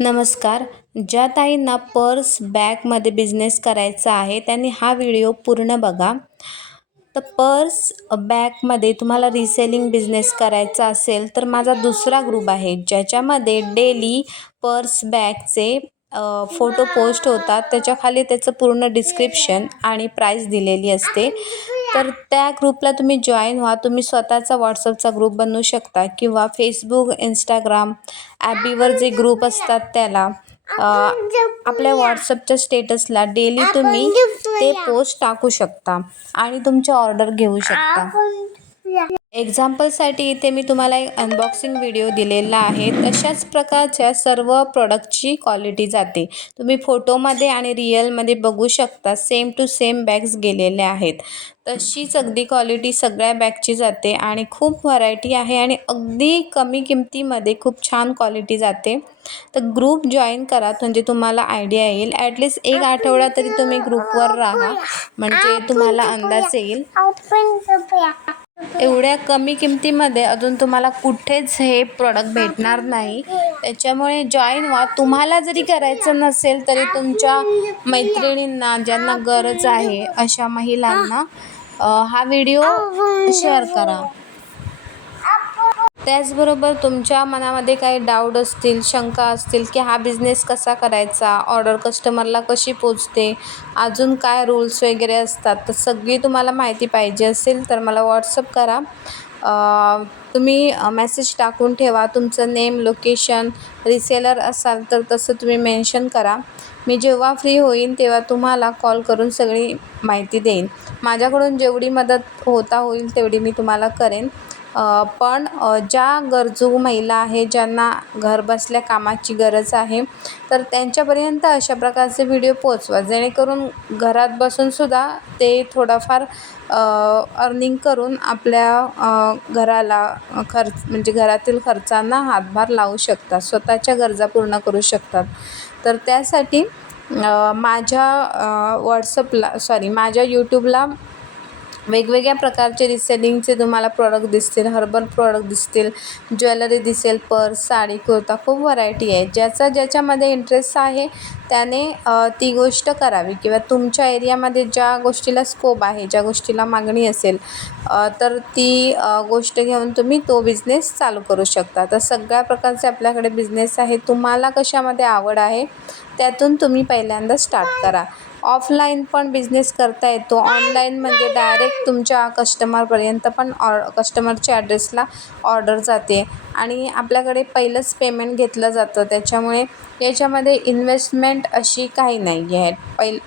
नमस्कार. ज्या ताईंना पर्स बॅगमध्ये बिझनेस करायचा आहे त्यांनी हा व्हिडिओ पूर्ण बघा. तर पर्स बॅगमध्ये तुम्हाला रिसेलिंग बिझनेस करायचा असेल तर माझा दुसरा ग्रुप आहे ज्याच्यामध्ये डेली पर्स बॅगचे फोटो पोस्ट होतात. त्याच्याखाली त्याचं पूर्ण डिस्क्रिप्शन आणि प्राईस दिलेली असते. तर त्या ग्रुपला तुम्ही जॉईन व्हा. तुम्ही स्वतःचा व्हॉट्सअपचा ग्रुप बनवू शकता किंवा फेसबुक इंस्टाग्राम ॲबीवर जे ग्रुप असतात त्याला आपल्या व्हॉट्सअपच्या स्टेटसला डेली तुम्ही ते पोस्ट टाकू शकता आणि तुमची ऑर्डर घेऊ शकता. एक्झाम्पलसाठी इथे मी तुम्हाला एक अनबॉक्सिंग व्हिडिओ दिलेला आहे. तशाच प्रकारच्या सर्व प्रॉडक्टची क्वालिटी जाते. तुम्ही फोटोमध्ये आणि रिअलमध्ये बघू शकता सेम टू सेम बॅग्स गेलेले आहेत. तशीच अगदी क्वालिटी सगळ्या बॅगची जाते आणि खूप व्हरायटी आहे आणि अगदी कमी किमतीमध्ये खूप छान क्वालिटी जाते. तर ग्रुप जॉईन करा म्हणजे तुम्हाला आयडिया येईल. ॲटलिस्ट एक आठवडा तरी तुम्ही ग्रुपवर राहा. म्हणजे तुम्हाला अंदाज येईल. एवढ्या कमी किमतीमध्ये अजून तुम्हाला कुठेच हे प्रॉडक्ट भेटणार नाही. त्याच्यामुळे जॉईन व्हा. तुम्हाला जरी करायचं नसेल तरी तुमच्या मैत्रिणींना ज्यांना गरज आहे अशा महिलांना हा व्हिडिओ शेअर करा. त्याचबरोबर तुमच्या मनामध्ये काही डाऊट असतील शंका असतील की हा बिझनेस कसा करायचा ऑर्डर कस्टमरला कशी पोचते अजून काय रूल्स वगैरे असतात तर सगळी तुम्हाला माहिती पाहिजे असेल तर मला व्हॉट्सअप करा. तुम्ही मेसेज टाकून ठेवा तुमचं नेम लोकेशन रिसेलर असाल तर तसं तुम्ही मेन्शन करा. मी जेव्हा फ्री होईन तेव्हा तुम्हाला कॉल करून सगळी माहिती देईन. माझ्याकडून जेवढी मदत होता होईल तेवढी मी तुम्हाला करेन. पण ज्या गरजू महिला आहे ज्यांना घरबसल्या कामाची गरज आहे तर त्यांच्यापर्यंत अशा प्रकारचे व्हिडिओ पोचवा जेणेकरून घरात बसूनसुद्धा ते थोडाफार अर्निंग करून आपल्या घराला खर्च म्हणजे घरातील खर्चांना हातभार लावू शकतात. स्वतःच्या गरजा पूर्ण करू शकतात. तर त्यासाठी माझ्या व्हॉट्सअपला सॉरी माझ्या यूट्यूबला वेगवेगळ्या प्रकारचे रिसेलिंगचे तुम्हाला प्रॉडक्ट दिसतील हर्बल प्रॉडक्ट दिसतील ज्वेलरी दिसेल पर्स साडी कुर्ता खूप व्हरायटी आहे. ज्याचा ज्याच्यामध्ये इंटरेस्ट आहे त्याने ती गोष्ट करावी. किंवा तुमच्या एरियामध्ये ज्या गोष्टीला स्कोप आहे ज्या गोष्टीला मागणी असेल तर ती गोष्ट घेऊन तुम्ही तो बिझनेस चालू करू शकता. तर सगळ्या प्रकारचे आपल्याकडे बिझनेस आहे. तुम्हाला कशामध्ये आवड आहे त्यातून तुम्ही पहिल्यांदा स्टार्ट करा. ऑफलाईन पण बिझनेस करता येतो. ऑनलाईन म्हणजे डायरेक्ट तुमच्या कस्टमरपर्यंत पण ऑ कस्टमरच्या ॲड्रेसला ऑर्डर जाते. आणि आपल्याकडे पहिलंच पेमेंट घेतलं जातं. त्याच्यामुळे याच्यामध्ये इन्व्हेस्टमेंट अशी काही नाही आहे पहिल